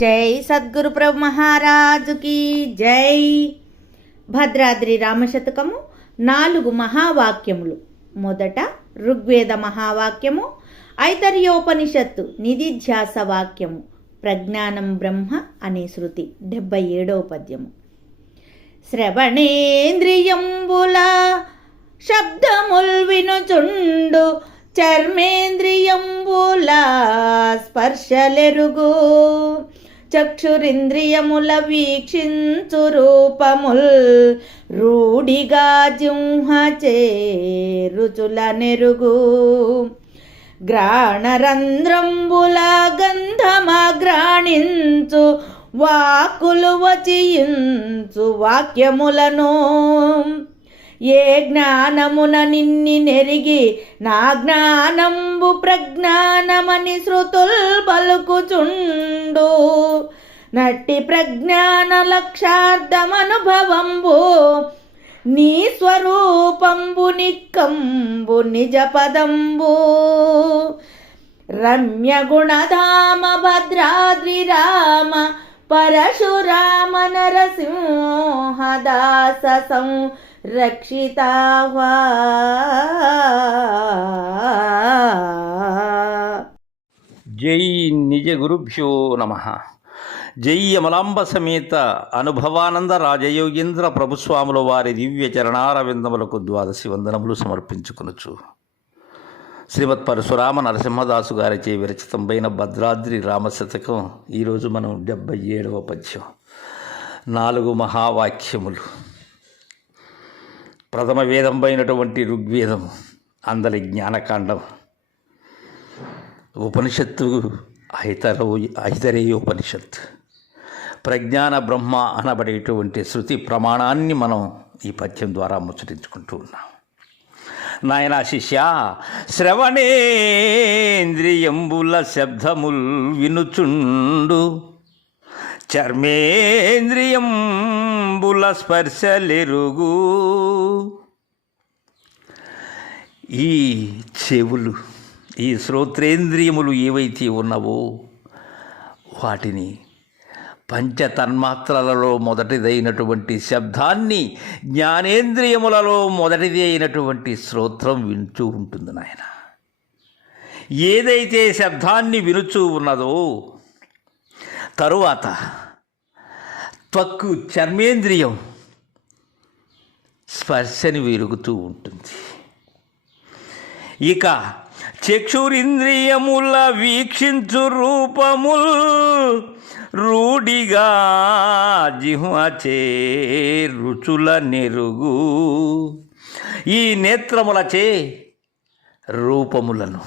జై సద్గురు ప్రభు మహారాజుకి జై. భద్రాద్రి రామశతకము 4 మహావాక్యములు. మొదట ఋగ్వేద మహావాక్యము, ఐతర్యోపనిషత్తు నిధిధ్యాస వాక్యము, ప్రజ్ఞానం బ్రహ్మ అనే శృతి. 77వ పద్యము. శ్రవణేంద్రియంబుల శబ్దముల్ వినుచుండు, చర్మేంద్రియంబుల స్పర్శలెరుగు, చక్షురింద్రియముల వీక్షించు రూపముల్, రూఢిగా జిహ్వచే రుచుల నెరుగు, గ్రాణరంధ్రంబుల గంధమగ్రాణించు, వాక్కులు వచించు వాక్యములను, ఏ జ్ఞానమున నిన్ని నెరిగి నా జ్ఞానంబు ప్రజ్ఞానమని శృతుల్ పలుకుచుండు, నట్టి ప్రజ్ఞాన లక్షార్థమనుభవంబు, నీ స్వరూపంబు నిక్కంబు నిజ పదంబు, రమ్య గుణధామ భద్రాద్రి రామ పరశురామ నరసింహదాస సంరక్షితావా. జై నిజ గురుభ్యో నమః. జై అమలాంబ సమేత అనుభవానంద రాజయోగేంద్ర ప్రభుస్వాముల వారి దివ్య చరణారవిందములకు 12 వందనములు సమర్పించుకొనుచు, శ్రీమద్ పరశురామ నరసింహదాసు గారిచే విరచితమైన భద్రాద్రి రామశతకం. ఈరోజు మనం 77వ పద్యం. 4 మహావాక్యములు. ప్రథమ వేదంపైనటువంటి ఋగ్వేదము, అందలి జ్ఞానకాండం. ఉపనిషత్తు ఐతరేయోపనిషత్. ప్రజ్ఞాన బ్రహ్మ అనబడేటువంటి శృతి ప్రమాణాన్ని మనం ఈ పద్యం ద్వారా ముచ్చరించుకుంటూ ఉన్నాం. నాయన శిష్య, శ్రవణేంద్రియంబుల శబ్దముల్ వినుచుండు, చర్మేంద్రియంబుల స్పర్శలెరుగు. ఈ చెవులు, ఈ శ్రోత్రేంద్రియములు ఏవైతే ఉన్నవో వాటిని పంచతన్మాత్రలలో మొదటిదైనటువంటి శబ్దాన్ని, జ్ఞానేంద్రియములలో మొదటిది అయినటువంటి శ్రోత్రం వింటూ ఉంటుంది నాయన. ఏదైతే శబ్దాన్ని వినుచూ ఉన్నదో తరువాత త్వక్కు చర్మేంద్రియం స్పర్శని వెలుగుతూ ఉంటుంది. ఇక చక్షురింద్రియముల వీక్షించు రూపముల్, రూఢిగా జిహ్వచే రుచుల నెరుగు. ఈ నేత్రములచే రూపములను,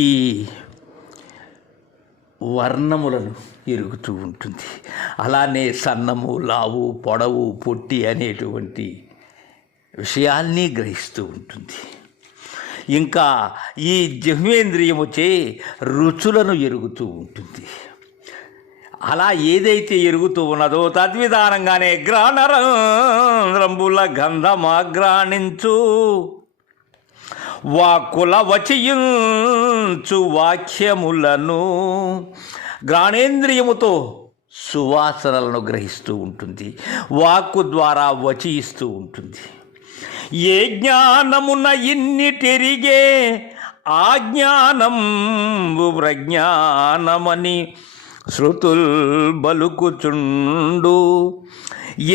ఈ వర్ణములను ఎరుగుతూ ఉంటుంది. అలానే సన్నము, లావు, పొడవు, పొట్టి అనేటువంటి విషయాల్ని గ్రహిస్తూ ఉంటుంది. ఇంకా ఈ జిహ్వేంద్రియముచే రుచులను ఎరుగుతూ ఉంటుంది. అలా ఏదైతే ఎరుగుతూ ఉన్నదో తద్విధానంగానే గ్రాణరంధ్రంబుల గంధమాగ్రాణించు, వాక్కుల వచయించు వాక్యములను, గ్రాణేంద్రియముతో సువాసనలను గ్రహిస్తూ ఉంటుంది, వాక్కు ద్వారా వచయిస్తూ ఉంటుంది. ఏ జ్ఞానమున ఇన్నిటెరిగే ఆ జ్ఞానంబు ప్రజ్ఞానమని శృతుల్ బలుకుచుండు.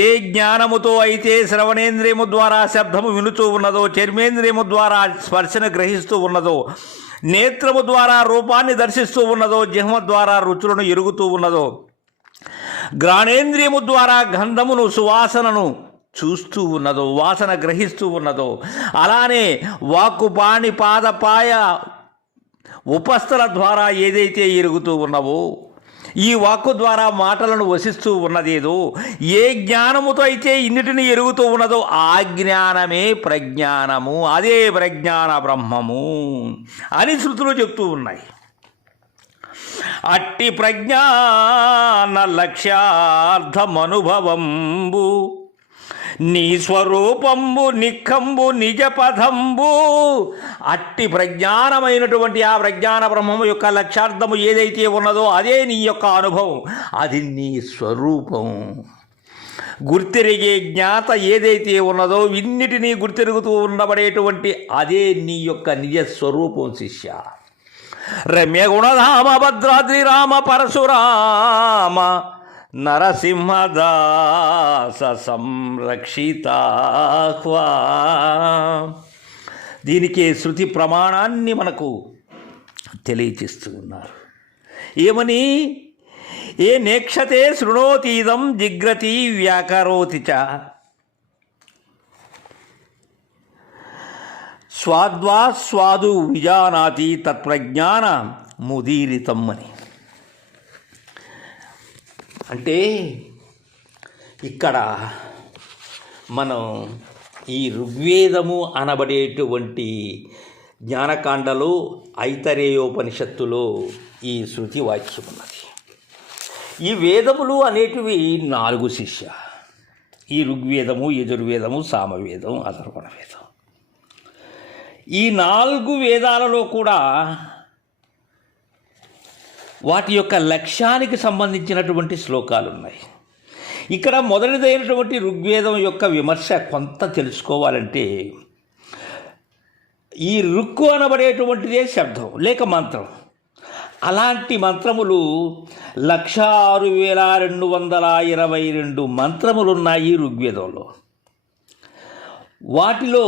ఏ జ్ఞానముతో అయితే శ్రవణేంద్రియము ద్వారా శబ్దము వినుతూ ఉన్నదో, చర్మేంద్రియము ద్వారా స్పర్శను గ్రహిస్తూ ఉన్నదో, నేత్రము ద్వారా రూపాన్ని దర్శిస్తూ ఉన్నదో, జిహ్వ ద్వారా రుచులను ఎరుగుతూ ఉన్నదో, గ్రాణేంద్రియము ద్వారా గంధమును, సువాసనను చూస్తూ ఉన్నదో, వాసన గ్రహిస్తూ ఉన్నదో, అలానే వాక్కు, పాణి, పాద, పాయ, ఉపస్థల ద్వారా ఏదైతే ఎరుగుతూ ఉన్నవో, ఈ వాక్కు ద్వారా మాటలను వసిస్తూ ఉన్నదేదో, ఏ జ్ఞానముతో అయితే ఇన్నిటిని ఎరుగుతూ ఉన్నదో ఆ జ్ఞానమే ప్రజ్ఞానము, అదే ప్రజ్ఞాన బ్రహ్మము అని శృతులు చెప్తూ ఉన్నాయి. అట్టి ప్రజ్ఞాన లక్ష్యార్థమనుభవంబు, నీ స్వరూపంబు నిఖంబు నిజ పదంబు. అట్టి ప్రజ్ఞానమైనటువంటి ఆ ప్రజ్ఞాన బ్రహ్మము యొక్క లక్ష్యార్థము ఏదైతే ఉన్నదో అదే నీ యొక్క అనుభవం, అది నీ స్వరూపం. గుర్తిరిగే జ్ఞాత ఏదైతే ఉన్నదో ఇన్నిటినీ గుర్తిరుగుతూ ఉండబడేటువంటి అదే నీ యొక్క నిజ స్వరూపం శిష్య. రమ్య గుణధామ భద్రాద్రి రామ పరశురామ నరసింహదాస సంరక్షితాహ్వా. దీనికే శృతి ప్రమాణాన్ని మనకు తెలియచేస్తూ ఉన్నారు. ఏమని? ఏ నేక్షతే శృణోతీదం జిగ్రతి వ్యాకరోతి చ స్వాద్వా స్వాదు విజానాతి తత్ప్రజ్ఞాన ముదీరితం అని. అంటే ఇక్కడ మనం ఈ ఋగ్వేదము అనబడేటువంటి జ్ఞానకాండలో ఐతరేయోపనిషత్తులో ఈ శృతి వాక్యం ఉన్నది. ఈ వేదములు అనేటివి 4 శిష్య. ఈ ఋగ్వేదము, యజుర్వేదము, సామవేదం, అథర్వణ వేదం. ఈ 4 వేదాలలో కూడా వాటి యొక్క లక్ష్యానికి సంబంధించినటువంటి శ్లోకాలు ఉన్నాయి. ఇక్కడ మొదటిదైనటువంటి ఋగ్వేదం యొక్క విమర్శ కొంత తెలుసుకోవాలంటే, ఈ రుక్కు అనబడేటువంటిదే శబ్దం లేక మంత్రం. అలాంటి మంత్రములు 1,6222 మంత్రములున్నాయి ఋగ్వేదంలో. వాటిలో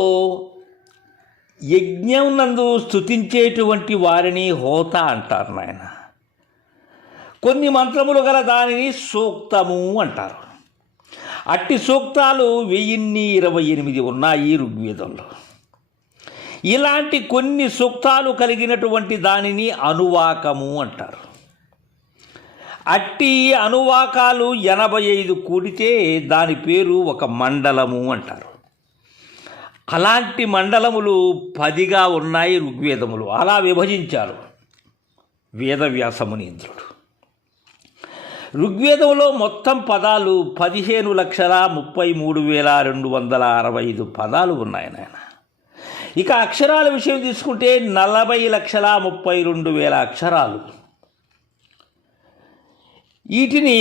యజ్ఞం నందు స్తుతించేటువంటి వారిని హోత అంటారు నాయన. కొన్ని మంత్రములు గల దానిని సూక్తము అంటారు. అట్టి సూక్తాలు 1028 ఉన్నాయి ఋగ్వేదంలో. ఇలాంటి కొన్ని సూక్తాలు కలిగినటువంటి దానిని అనువాకము అంటారు. అట్టి అనువాకాలు 85 కూడితే దాని పేరు ఒక మండలము అంటారు. అలాంటి మండలములు 10గా ఉన్నాయి ఋగ్వేదములు. అలా విభజించారు వేదవ్యాసమునీంద్రుడు. ఋగ్వేదంలో మొత్తం పదాలు 15,33,265 పదాలు ఉన్నాయి నాయన. ఇక అక్షరాల విషయం తీసుకుంటే 40,32,000 అక్షరాలు. వీటిని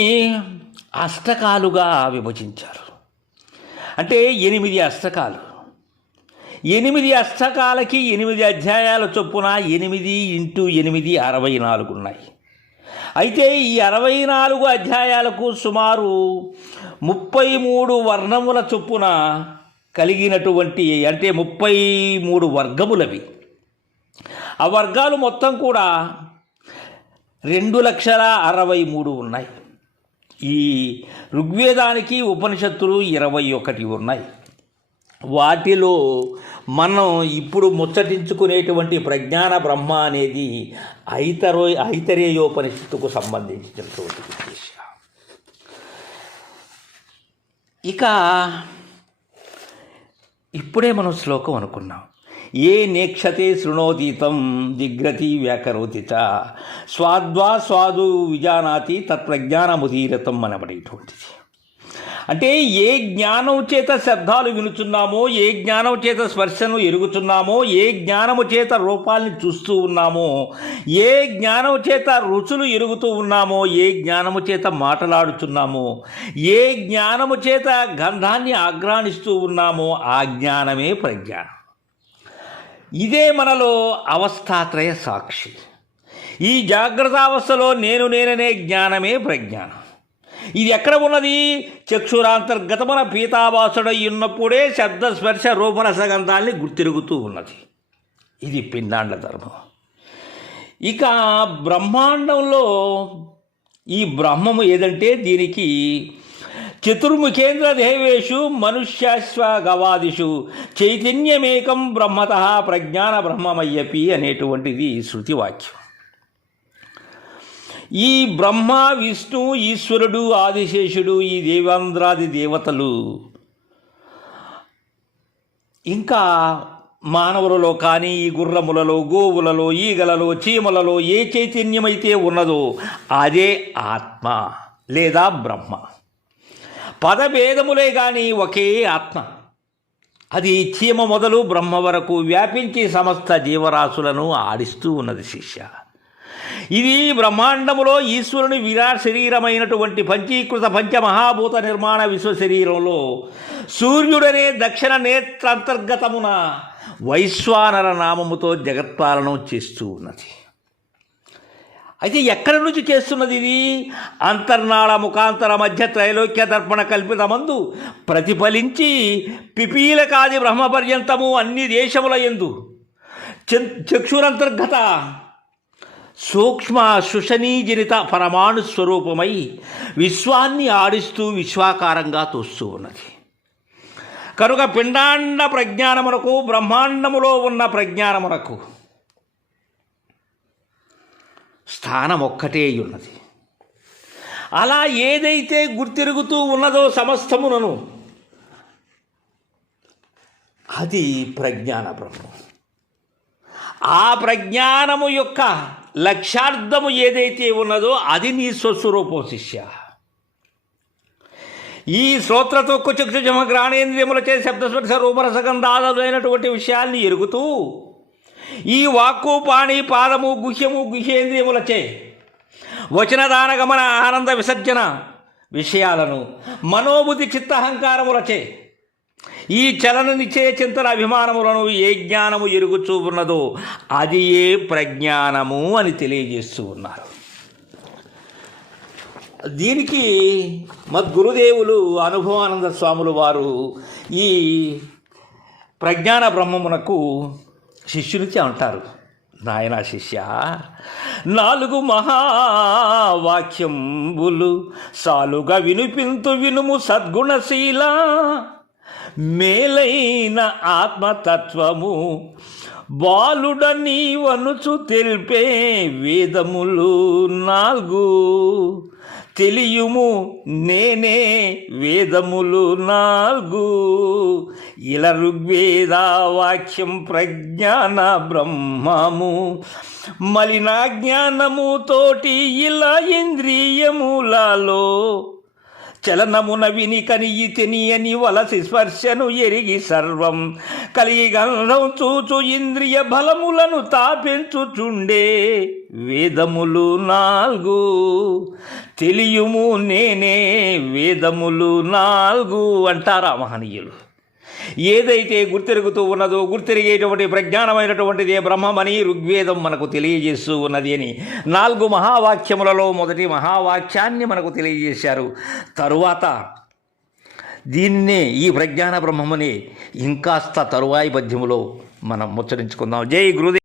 అష్టకాలుగా విభజించారు. అంటే 8 అష్టకాలు. 8 అష్టకాలకి 8 అధ్యాయాల చొప్పున 8 × 8 64 ఉన్నాయి. అయితే ఈ 64 అధ్యాయాలకు సుమారు 33 వర్ణముల చొప్పున కలిగినటువంటి, అంటే 33 వర్గములవి. ఆ వర్గాలు మొత్తం కూడా 2,63,000 ఉన్నాయి. ఈ ఋగ్వేదానికి ఉపనిషత్తులు 21 ఉన్నాయి. వాటిలో మనం ఇప్పుడు ముచ్చటించుకునేటువంటి ప్రజ్ఞాన బ్రహ్మ అనేది ఐతరేయోపనిషత్తుకు సంబంధించినటువంటి విషయం. ఇక ఇప్పుడే మనం శ్లోకం అనుకున్నాం. ఏ నేక్షతే శృణోతీతం జిగ్రతి వ్యాకరోతి చ స్వాద్వా స్వాదు విజానాతి తత్ప్రజ్ఞానముదీరతం అనబడేటువంటిది. అంటే ఏ జ్ఞానం చేత శబ్దాలు వినుచున్నామో, ఏ జ్ఞానం చేత స్పర్శను ఎరుగుతున్నామో, ఏ జ్ఞానము చేత రూపాల్ని చూస్తూ ఉన్నామో, ఏ జ్ఞానం చేత రుచులు ఎరుగుతూ ఉన్నామో, ఏ జ్ఞానము చేత మాట్లాడుతున్నామో, ఏ జ్ఞానము చేత గంధాన్ని ఆఘ్రాణిస్తూ ఉన్నామో ఆ జ్ఞానమే ప్రజ్ఞానం. ఇదే మనలో అవస్థాత్రయ సాక్షి. ఈ జాగ్రత్త అవస్థలో నేననే జ్ఞానమే ప్రజ్ఞానం. ఇది ఎక్కడ ఉన్నది? చక్షురాంతర్గతమున పీతాభాసుడై ఉన్నప్పుడే శబ్దస్పర్శ రూపరసగంధాన్ని గుర్తిరుగుతూ ఉన్నది. ఇది పిండాండ ధర్మం. ఇక బ్రహ్మాండంలో ఈ బ్రహ్మము ఏదంటే, దీనికి చతుర్ముఖేంద్ర దేవేషు మనుష్యాశ్వ గవాదిషు చైతన్యమేకం బ్రహ్మత ప్రజ్ఞాన బ్రహ్మమయ్యపి అనేటువంటిది శృతివాక్యం. ఈ బ్రహ్మ, విష్ణు, ఈశ్వరుడు, ఆదిశేషుడు, ఈ దేవేంద్రాది దేవతలు, ఇంకా మానవులలో కానీ ఈ గుర్రములలో, గోవులలో, ఈగలలో, చీమలలో ఏ చైతన్యమైతే ఉన్నదో అదే ఆత్మ లేదా బ్రహ్మ. పదభేదములే కానీ ఒకే ఆత్మ. అది చీమ మొదలు బ్రహ్మ వరకు వ్యాపించి సమస్త జీవరాశులను ఆడిస్తూ ఉన్నది శిష్య. ఇది బ్రహ్మాండములో ఈశ్వరుని విరాట్ శరీరమైనటువంటి పంచీకృత పంచమహాభూత నిర్మాణ విశ్వ శరీరంలో సూర్యుడనే దక్షిణ నేత్రాంతర్గతమున వైశ్వానర నామముతో జగత్పాలనం చేస్తూ ఉన్నది. అయితే ఎక్కడి నుంచి చేస్తున్నది ఇది? అంతర్నాళ ముఖాంతర మధ్య త్రైలోక్య దర్పణ కల్పితమందు ప్రతిఫలించి పిపీలకాది బ్రహ్మపర్యంతము అన్ని దేశముల యందు చక్షురంతర్గత సూక్ష్మ శుషనీజనిత పరమాణు స్వరూపమై విశ్వాన్ని ఆడిస్తూ విశ్వాకారంగా తోస్తూ ఉన్నది. కనుక పిండాండ ప్రజ్ఞానమునకు బ్రహ్మాండములో ఉన్న ప్రజ్ఞానమునకు స్థానం ఒక్కటే ఉన్నది. అలా ఏదైతే గుర్తిరుగుతూ ఉన్నదో సమస్తమునను అది ప్రజ్ఞాన బ్రహ్మం. ఆ ప్రజ్ఞానము యొక్క లక్ష్యార్థము ఏదైతే ఉన్నదో అది నీ స్వస్వరూపం శిష్య. ఈ శ్రోత్రతో చక్షుజమ గ్రాణేంద్రియములచే శబ్దస్పర్శ రూపరసగంధాదులైనటువంటి విషయాల్ని ఎరుగుతూ ఈ వాక్కు పాణి పాదము గుహ్యము గుహ్యేంద్రియములచే వచనదాన గమన ఆనంద విసర్జన విషయాలను మనోబుద్ధి చిత్తహంకారములచే ఈ చలన నిశ్చయ చింతన అభిమానములను ఏ జ్ఞానము ఎరుగుచూ ఉన్నదో అది ఏ ప్రజ్ఞానము అని తెలియజేస్తూ ఉన్నారు. దీనికి మద్గురుదేవులు అనుభవానంద స్వాములు వారు ఈ ప్రజ్ఞాన బ్రహ్మమునకు శిష్యునిచి అంటారు, నాయనా శిష్య, 4 మహావాక్యంబులు సాలుగా వినిపింతు వినుము సద్గుణశీల, మేలైన ఆత్మతత్వము బాలుడ నీవనుచు తెలిపే వేదములు 4 తెలియుము నేనే వేదములు 4 ఇలా ఋగ్వేద వాక్యం ప్రజ్ఞాన బ్రహ్మము మలిన జ్ఞానము తోటి ఇలా ఇంద్రియములలో చలనమున విని కనియి తెలియని వలసి స్పర్శను ఎరిగి సర్వం కలిగి గంధం చూచు ఇంద్రియ బలములను తాపెంచుచుండే వేదములు 4 తెలియుము నేనే వేదములు 4 అంటారా మహనీయులు. ఏదైతే గుర్తెరుగుతూ ఉన్నదో గుర్తెరిగేటువంటి ప్రజ్ఞానమైనటువంటిదే బ్రహ్మమని ఋగ్వేదం మనకు తెలియజేస్తూ ఉన్నది అని 4 మహావాక్యములలో మొదటి మహావాక్యాన్ని మనకు తెలియజేశారు. తరువాత దీన్నే ఈ ప్రజ్ఞాన బ్రహ్మముని ఇంకాస్త తరువాయి పద్యములో మనం ముచ్చరించుకుందాం. జై గురుదేవ్.